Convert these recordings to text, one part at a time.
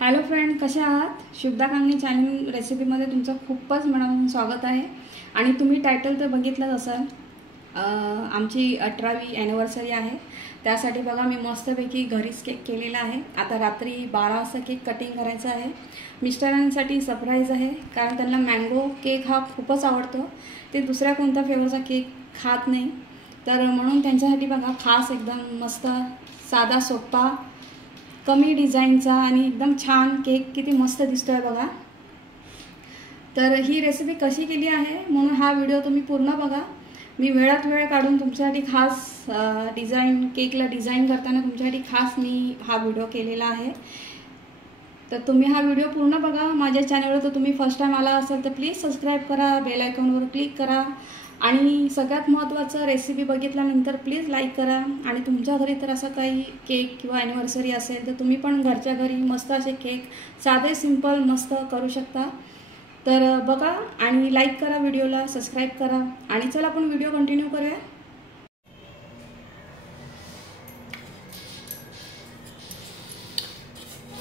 Hello friend, कसे आहात? शुभदा कांगणी channel रेसिपीमध्ये तुमचं खूपच मनापासून स्वागत आहे. आणि तुम्ही टायटल तर बघितलंच असाल. आमची 18वी ॲनिव्हर्सरी आहे. त्यासाठी बघा मी मस्तपैकी घरीच केक केलेला आहे. आता रात्री 12 वाजता केक कटिंग करायचं आहे. मिस्टरांसाठी सरप्राईज आहे, कारण त्यांना मँगो केक हा खूपच आवडतो. ते दुसऱ्या कोणत्या फ्लेवरचा केक खात नाही, तर म्हणून त्यांच्यासाठी बघा खास एकदम मस्त साधा सोपा कमी डिझाईनचा आणि एकदम छान केक किती मस्त दिसतोय बघा. तर ही रेसिपी कशी केली आहे म्हणून हा व्हिडिओ तुम्ही पूर्ण बघा. मी वेळात वेळ काढून तुमच्यासाठी खास केकला डिझाईन करताना तुमच्यासाठी खास मी हा व्हिडिओ केलेला आहे. तर तुम्ही हा व्हिडिओ पूर्ण बघा. माझ्या चॅनलवर तर तुम्ही फर्स्ट टाइम आला असाल तर प्लीज सबस्क्राईब करा, बेल आयकॉनवर क्लिक करा आणि सगळ्यात महत्त्वाचं रेसिपी बघितल्यानंतर प्लीज लाईक करा. आणि तुमच्या घरी तर असं काही केक किंवा ॲनिव्हर्सरी असेल तर तुम्ही पण घरच्या घरी मस्त असे केक साधे सिंपल मस्त करू शकता. तर बघा आणि लाईक करा, व्हिडिओला सबस्क्राईब करा आणि चला आपण व्हिडिओ कंटिन्यू करूया.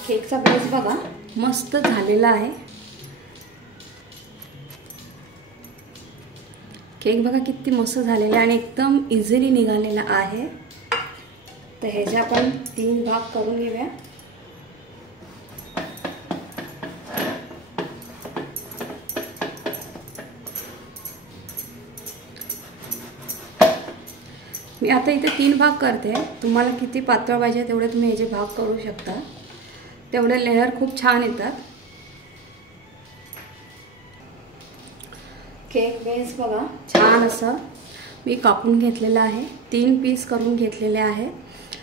केकचा बेस बघा मस्त झालेला आहे. केक बघा किती मस्त झालेला आहे आणि एकदम इझिली निघालेला आहे. तर ह्याचे आपण 3 भाग करून घेऊया. मी आता इथे 3 भाग करते. तुम्हाला किती पातळ पाहिजे तेवढे तुम्ही ह्याचे भाग करू शकता. तेवढे लेयर खूप छान येतात. केक बेस बघा छान असं मी कापून घेतलेलं आहे. 3 पीस करून घेतलेले आहे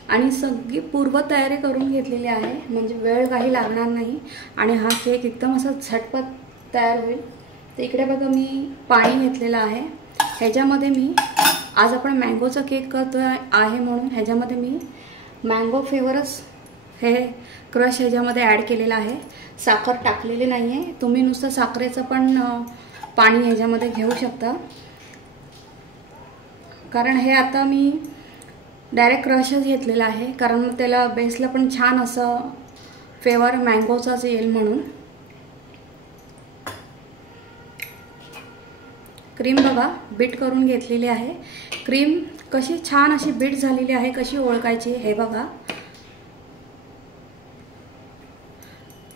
आणि सगळी पूर्वतयारी करून घेतलेली आहे, म्हणजे वेळ काही लागणार नाही आणि हा केक एकदम असा झटपट तयार होईल. तर इकडे बघा मी पाणी घेतलेलं आहे. ह्याच्यामध्ये मी आज आपण मँगोचा केक करतो आहे म्हणून ह्याच्यामध्ये मी मँगो फ्लेवरच हे क्रश ह्याच्यामध्ये ॲड केलेलं आहे. साखर टाकलेली नाही आहे. तुम्ही नुसतं साखरेचं पण पाणी ह्याच्यामध्ये घेऊ शकता, कारण हे आता मी डायरेक्ट क्रशच घेतलेला आहे, कारण त्याला बेसला पण छान असं फ्लेवर मँगोचाच येईल म्हणून. क्रीम बघा बीट करून घेतलेली आहे. क्रीम कशी छान अशी बीट झालेली आहे, कशी ओळखायची हे बघा.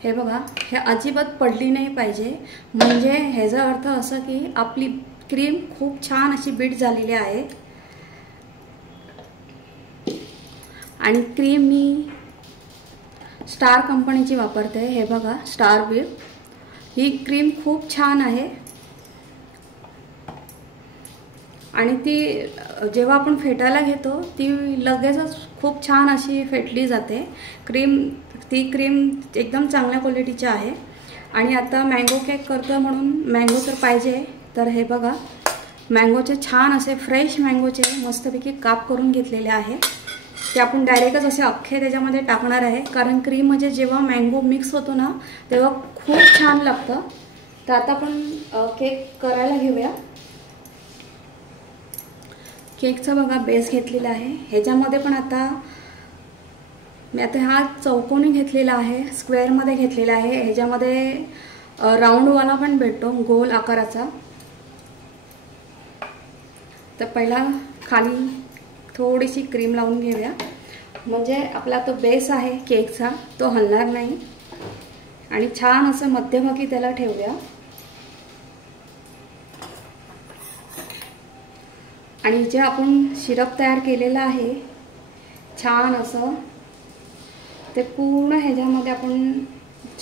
हे बघा हे अजिबात पडली नाही पाहिजे, म्हणजे ह्याचा अर्थ असं की आपली क्रीम खूप छान अशी बीट झालेली आहे. आणि क्रीम मी स्टार कंपनीची वापरते. हे बघा स्टार बीट, ही क्रीम खूप छान आहे आणि ती जेव्हा आपण फेटायला घेतो ती लगेचच खूप छान अशी फेटली जाते क्रीम. ती क्रीम एकदम चांगल्या क्वालिटीची आहे. आणि आता मँगो केक करतो म्हणून मँगो तर पाहिजे. तर हे बघा मँगोचे छान असे फ्रेश मँगोचे मस्तपैकी काप करून घेतलेले आहे. ते आपण डायरेक्टच असे अख्खे त्याच्यामध्ये टाकणार आहे, कारण क्रीम म्हणजे जेव्हा मँगो मिक्स होतो ना तेव्हा खूप छान लागतं. तर आता आपण केक करायला घेऊया. केकचा बघा बेस घेतलेला आहे. ह्याच्यामध्ये पण आता मी हा चौकोनी घेतलेला आहे, स्क्वेअरमध्ये घेतलेला आहे. ह्याच्यामध्ये राऊंडवाला पण भेटतो गोल आकाराचा. तर पहिला खाली थोडीशी क्रीम लावून घेऊया, म्हणजे आपला तो बेस आहे केकचा तो हलणार नाही. आणि छान असं मध्यभागी त्याला ठेवूया. आणि जे आपण सिरप तयार केलेलं आहे छान असं ते पूर्ण ह्याच्यामध्ये आपण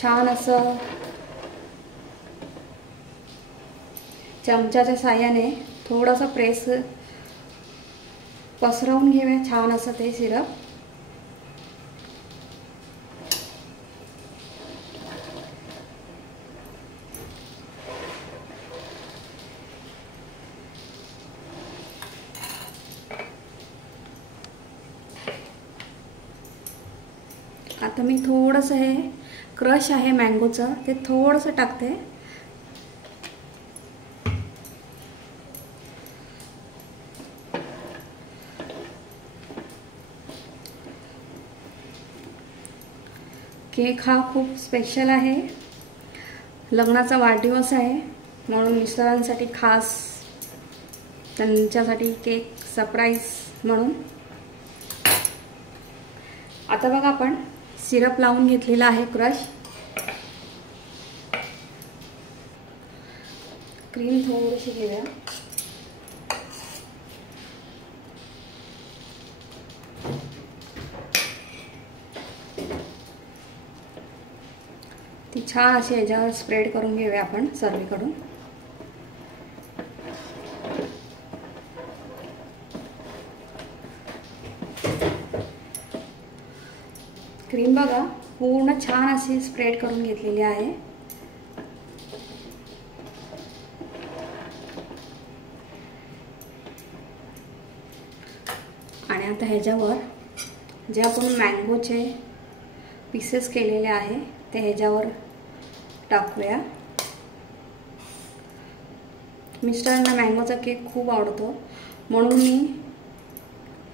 छान असं चमच्याच्या साहाय्याने थोडंसं प्रेस पसरवून घेऊया छान असं ते सिरप. आता मी थोडंसं हे क्रश आहे मँगोचं ते थोडंसं टाकते. केक हा खूप स्पेशल आहे, लग्नाचा वाढदिवस आहे म्हणून मिस्टरांसाठी खास त्यांच्यासाठी केक सरप्राईज म्हणून. आता बघा आपण सिरप लावून घेतलेला आहे, क्रश. क्रीम थोडीशी घेऊया. ती छान अशी याच्यावर स्प्रेड करून घेऊया आपण सर्वीकडून. क्रीम बघा पूर्ण छान अशी स्प्रेड करून घेतलेली आहे. आणि आता ह्याच्यावर जे आपण मँगोचे पीसेस केलेले आहे ते ह्याच्यावर टाकूया. मिस्टरांना मँगोचा केक खूप आवडतो म्हणून मी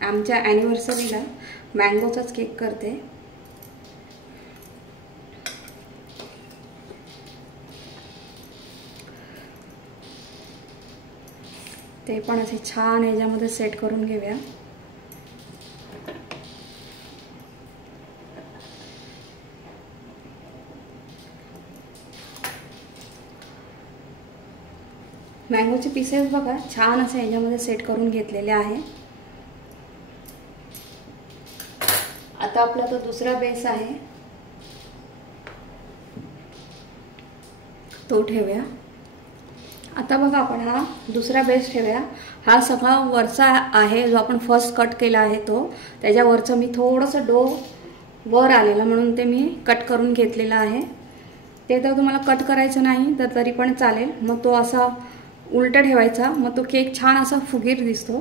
आमच्या ॲनिव्हर्सरीला मँगोचाच केक करते. ते पण असे छान ह्याच्यामध्ये सेट करून घेऊया. मँगोचे पीसेस बघा छान असे ह्याच्यामध्ये सेट करून घेतलेले आहे. आता आपला तो दुसरा बेस आहे तो ठेवूया. आता बघा आपण हा दुसरा बेस ठेवूया. हा सगळा वरचा आहे जो आपण फर्स्ट कट केला आहे तो, त्याच्यावरचं मी थोडंसं डो वर आलेलं म्हणून ते मी कट करून घेतलेला आहे. ते तर तुम्हाला कट करायचं नाही तर तरी पण चालेल. मग तो असा उलटा ठेवायचा, मग तो केक छान असा फुगीर दिसतो.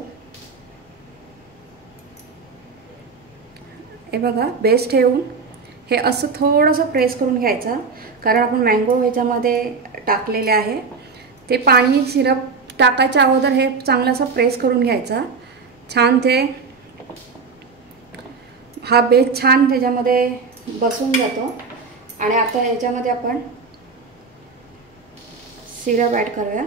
हे बघा बेस ठेवून हे असं थोडंसं प्रेस करून घ्यायचं, कारण आपण मँगो ह्याच्यामध्ये टाकलेले आहे. ते पाणी सिरप टाकायच्या अगोदर हे चांगलं असं प्रेस करून घ्यायचं. छान ते हा बेस छान त्याच्यामध्ये बसून जातो. आणि आता ह्याच्यामध्ये आपण सिरप ॲड करूया.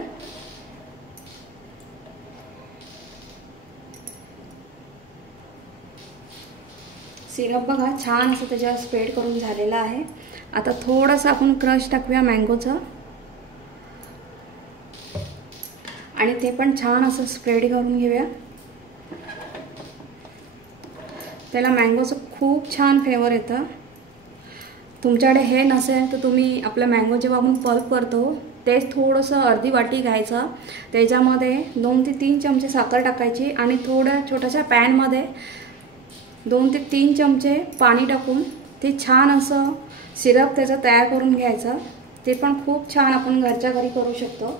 सिरप बघा छान असं त्याच्यावर स्प्रेड करून झालेलं आहे. आता थोडंसं आपण क्रश टाकूया मँगोचं आणि ते पण छान असं स्प्रेड करून घेऊया. त्याला मँगोचं खूप छान फ्लेवर येतं. तुमच्याकडे हे नसेल तर तुम्ही आपलं मँगो जेव्हा आपण पल्प करतो तेच थोडंसं अर्धी वाटी घ्यायचं, त्याच्यामध्ये 2 ते 3 चमचे साखर टाकायची आणि थोड्या छोट्याशा पॅनमध्ये 2 ते 3 चमचे पाणी टाकून ते छान असं सिरप त्याचं तयार करून घ्यायचं. ते पण खूप छान आपण घरच्या घरी करू शकतो.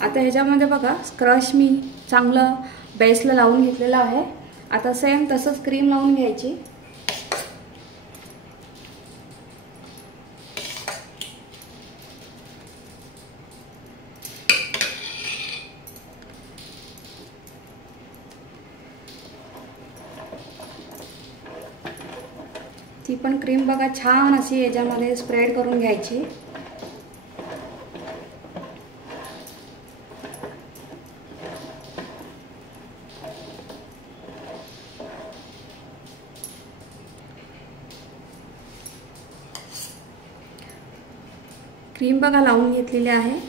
आता ह्याच्यामध्ये बघा क्रश मी चांगलं बेसला लावून घेतलेलं आहे. आता सेम तसंच क्रीम लावून घ्यायची. ती पण क्रीम बघा छान अशी याच्यामध्ये स्प्रेड करून घ्यायची. क्रीम बघा लावून घेतलेली आहे.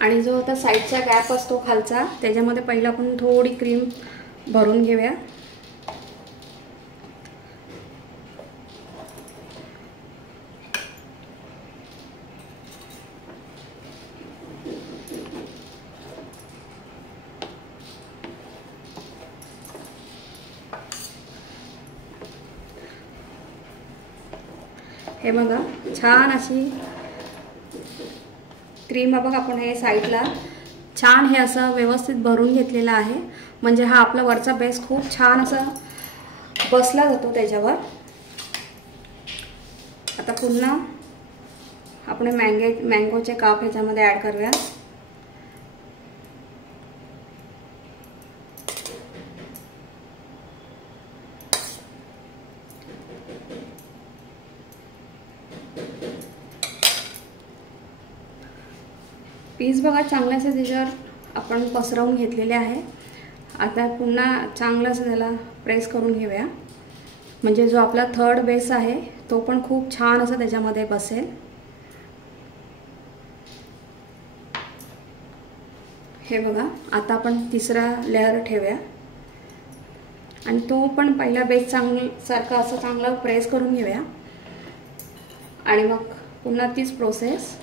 आणि जो आता साईडचा गॅप असतो खालचा त्याच्यामध्ये पहिला आपण थोडी क्रीम भरून घेऊया. हे बघा छान अशी क्रीम बघा आपण हे साईडला छान हे असं व्यवस्थित भरून घेतलेलं आहे. म्हणजे हा आपला वरचा बेस खूप छान असा बसला जातो त्याच्यावर. आता पुन्हा आपण मँगोचे काप ह्याच्यामध्ये ॲड करूया. पीस बघा चांगले असे त्याच्यावर आपण पसरवून घेतलेले आहे। आता पुन्हा चांगलं असं त्याला प्रेस करून घेऊया, म्हणजे जो आपला थर्ड बेस आहे तो पण खूप छान असं त्याच्यामध्ये बसेल। हे बघा आता आपण तिसरा लेयर ठेवूया आणि तो पण पहिला बेस सारखा असं चांगला प्रेस करून घेऊया आणि मग पुन्हा तीच प्रोसेस।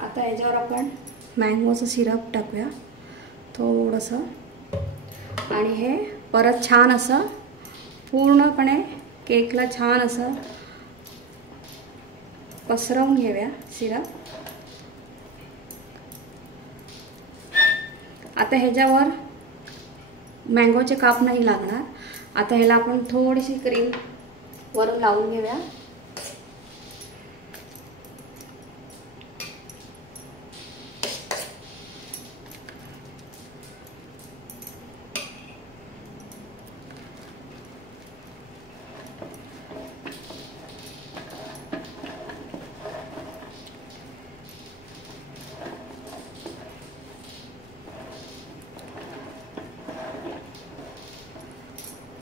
आता याच्यावर आपण मँगोचं सिरप टाकूया थोडंसं आणि हे परत छान असं पूर्णपणे केकला छान असं पसरवून घेऊया सिरप। आता ह्याच्यावर मँगोचे काप नाही लागणार। आता ह्याला आपण थोडीशी क्रीम वरून लावून घेऊया।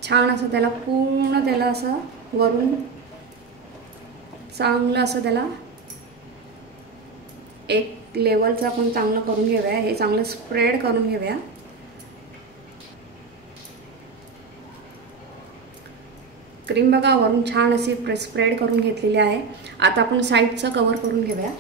छान असं त्याला पूर्ण त्याला असं वरून चांगलं असं त्याला एक लेवलचं आपण चांगलं करून घेऊया। हे चांगलं स्प्रेड करून घेऊया। क्रीम बघा वरून छान अशी स्प्रेड करून घेतलेली आहे। आता आपण साइडचं कव्हर करून घेऊया।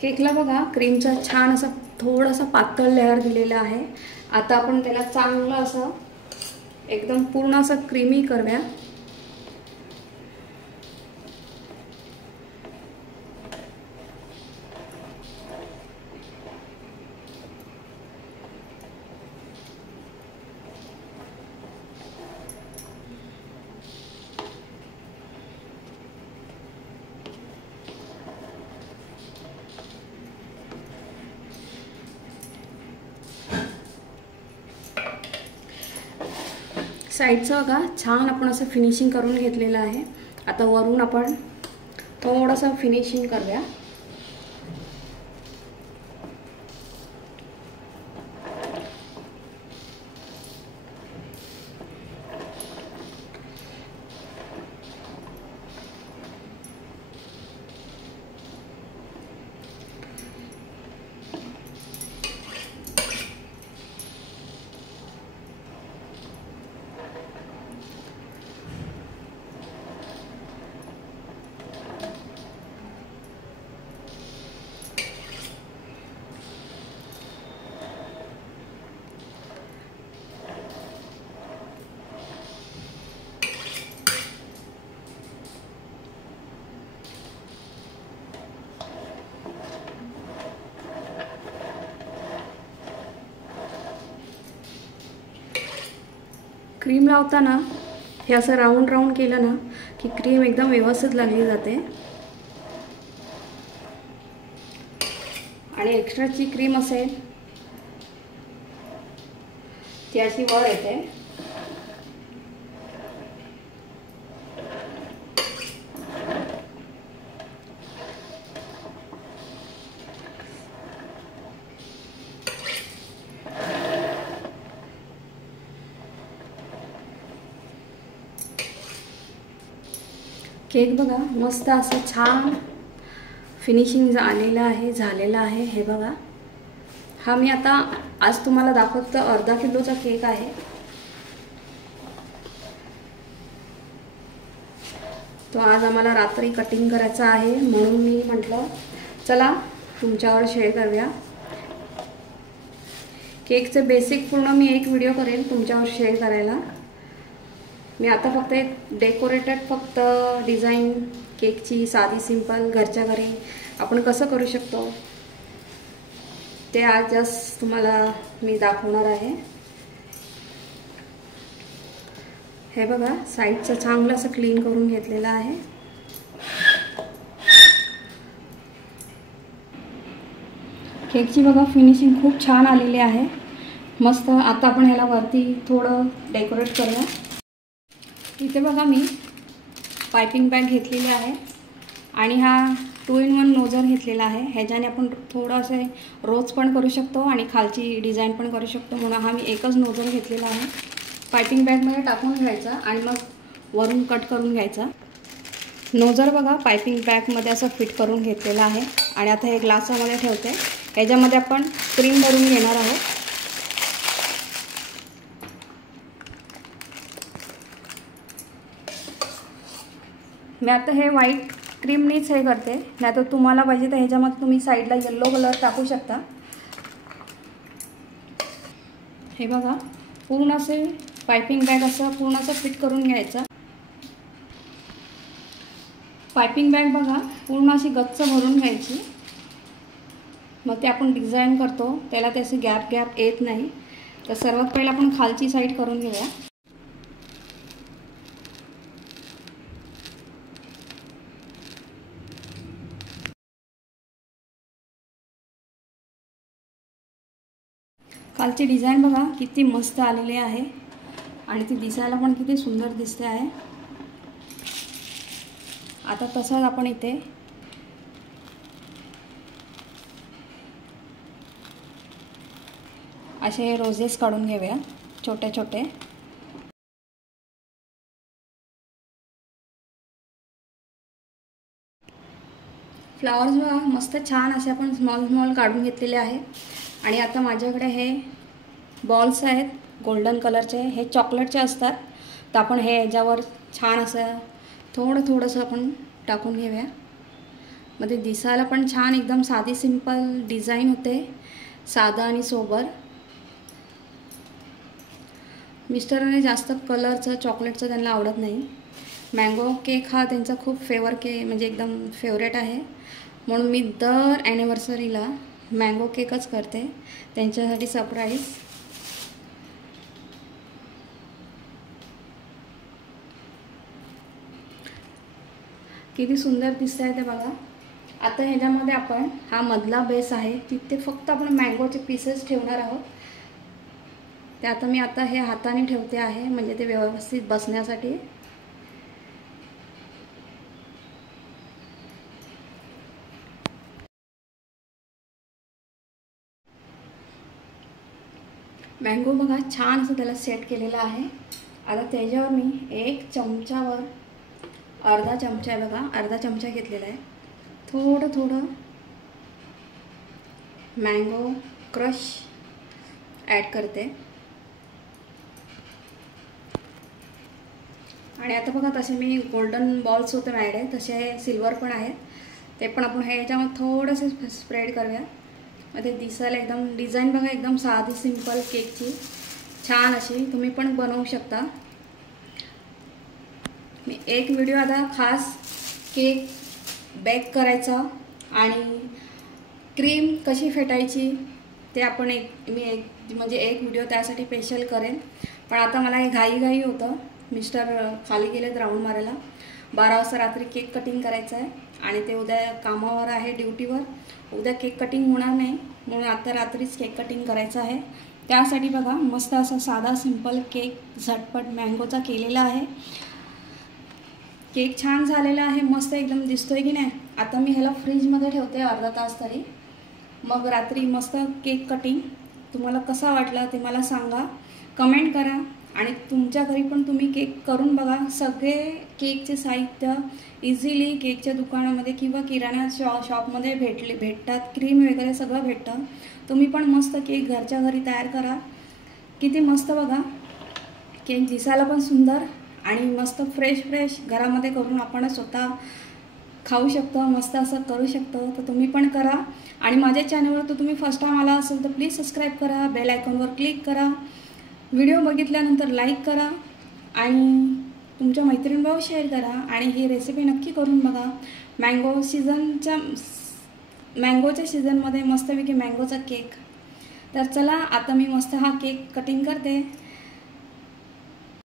केकला बघा क्रीमचा छान असं थोडासा पातळ लेयर दिलेला आहे। आता आपण त्याला चांगलं असं एकदम पूर्ण असं क्रीमी करूया। साइडचं बघा छान आपण असं फिनिशिंग करून घेतलेलं आहे। आता वरून आपण थोडंसं फिनिशिंग करूया। क्रीम लावताना हे असं राऊंड राऊंड केलं ना की क्रीम एकदम व्यवस्थित लागली जाते आणि एक्स्ट्राची क्रीम असेल ती अशी वर येते। केक बघा मस्त असं छान फिनिशिंग झालेला आहे। हे बघा हा मी आता आज तुम्हाला दाखवतो अर्धा किलोचा केक आहे। तो आज आम्हाला रात्री कटिंग करायचा आहे म्हणून मी म्हटलं चला तुमच्यावर शेअर करूया। केकचे बेसिक पूर्ण मी एक व्हिडिओ करेन तुमच्यावर शेअर करायला। मी आता फक्त एक डेकोरेटेड फक्त डिझाईन केकची साधी सिंपल घरच्या घरी आपण कसं करू शकतो ते आजच तुम्हाला मी दाखवणार आहे। हे बघा साईडचं चांगलं असं क्लीन करून घेतलेलं आहे। केकची बघा फिनिशिंग खूप छान आलेली आहे, मस्त। आता आपण ह्याला वरती थोडं डेकोरेट करूया। इथे बघा मी पाइपिंग बॅग घेतलेली आहे आणि हा 2 in 1 नोजल घेतलेला आहे। ह्याच्याने आपण थोडं असे रोज पण करू शकतो आणि खालची डिझाईन पण करू शकतो, म्हणून हा मी एकच नोजल घेतलेला आहे। पाइपिंग बॅगमध्ये टाकून घ्यायचा आणि मग वरून कट करून घ्यायचा। नोजल बघा पाइपिंग बॅगमध्ये असं फिट करून घेतलेला आहे आणि आता हे ग्लासामध्ये ठेवते। ह्याच्यामध्ये आपण क्रीम भरून घेणार आहोत। मी आता हे व्हाईट क्रीमनीच हे करते, नाही तर तुम्हाला पाहिजे तर ह्याच्यामध्ये तुम्ही साईडला येलो कलर टाकू शकता। हे बघा पूर्ण असे पाइपिंग बॅग असं पूर्ण असं फिट करून घ्यायचं। पाइपिंग बॅग बघा पूर्ण अशी गच्च भरून घ्यायची, मग ते आपण डिझाईन करतो त्याला त्याचे गॅप येत नाही। तर सर्वात पहिला आपण खालची साईड करून घेऊया। खालची डिझाईन बघा किती मस्त आलेली आहे आणि ती दिसायला पण किती सुंदर दिसते आहे। आता तसंच आपण इथे असे रोजेस काढून घेऊया छोटे छोटे। फ्लावर्स बघा मस्त छान असे आपण स्मॉल काढून घेतलेले आहे आणि आता माझ्याकडे हे बॉल्स आहेत गोल्डन कलरचे, हे चॉकलेटचे असतात। तर आपण हे याच्यावर छान असं थोडंसं आपण टाकून घेऊया, मध्ये दिसायला पण छान एकदम साधी सिंपल डिझाईन होते, साधा आणि सोबर। मिस्टरांनी जास्त कलरचं चॉकलेटचं त्यांना आवडत नाही। मँगो केक हा त्यांचा खूप म्हणजे एकदम फेवरेट आहे, म्हणून मी दर ॲनिव्हर्सरीला मँगो केकच करते त्यांच्यासाठी सरप्राईज। किती सुंदर दिसत आहे ते बघा। आता ह्याच्यामध्ये आपण हा मधला बेस आहे तिथे फक्त आपण मँगोचे पीसेस ठेवणार आहोत। ते आता मी हे हाताने ठेवते आहे म्हणजे ते व्यवस्थित बसण्यासाठी। मँगो बघा छान असं त्याला सेट केलेलं आहे। आता त्याच्यावर मी 1 चमचावर अर्धा चमचा आहे बघा, अर्धा चमचा घेतलेला आहे। थोडं मँगो क्रश ॲड करते आणि आता बघा तसे मी गोल्डन बॉल्स होते माझ्याकडे, तसे सिल्वर पण आहेत, ते पण आपण ह्याच्यामध्ये थोडंसं स्प्रेड करूया। ते दिसायला एकदम डिझाईन बघा एकदम साधी सिंपल केकची छान अशी तुम्ही पण बनवू शकता। मी एक व्हिडिओ आता खास केक बेक करायचा आणि क्रीम कशी फेटायची ते आपण मी एक व्हिडिओ त्यासाठी स्पेशल करेन। पण आता मला हे घाई होतं, मिस्टर खाली गेलेत राऊंड मारायला। 12 वाजता रात्री केक कटिंग करायचं आहे आणि ते उद्या कामावर आहे ड्युटीवर, उद्या केक कटिंग होणार नाही, म्हणून आता रात्रीच केक कटिंग करायचं आहे। त्यासाठी बघा मस्त असा साधा सिंपल केक झटपट मँगोचा केलेला आहे। केक छान झालेला आहे, मस्त एकदम दिसतोय की नाही। आता मी ह्याला फ्रीजमध्ये ठेवते अर्धा तास तरी, मग रात्री मस्त केक कटिंग। तुम्हाला कसा वाटला ते मला सांगा, कमेंट करा आणि तुमच्या घरी पण तुम्ही केक करून बघा। सगळे केकचे साहित्य इझिली केकच्या दुकानामध्ये किंवा किराणा शॉपमध्ये भेटतात, क्रीम वगैरे सगळं भेटतं। तुम्ही पण मस्त केक घरच्या घरी तयार करा। किती मस्त बघा, केक दिसायला पण सुंदर आणि मस्त फ्रेश घरामध्ये करून आपण स्वतः खाऊ शकतो, मस्त असं करू शकतो। तर तुम्ही पण करा आणि माझ्या चॅनलवर तुम्ही फर्स्ट टाइम आला असेल तर प्लीज सबस्क्राईब करा, बेल आयकॉनवर क्लिक करा, व्हिडिओ बघितल्यानंतर लाईक करा आणि तुमच्या मैत्रिणींबरोबर शेअर करा आणि ही रेसिपी नक्की करून बघा। मँगोच्या सीझनमध्ये मस्तपैकी मँगोचा केक तर चला आता मी मस्त हा केक कटिंग करते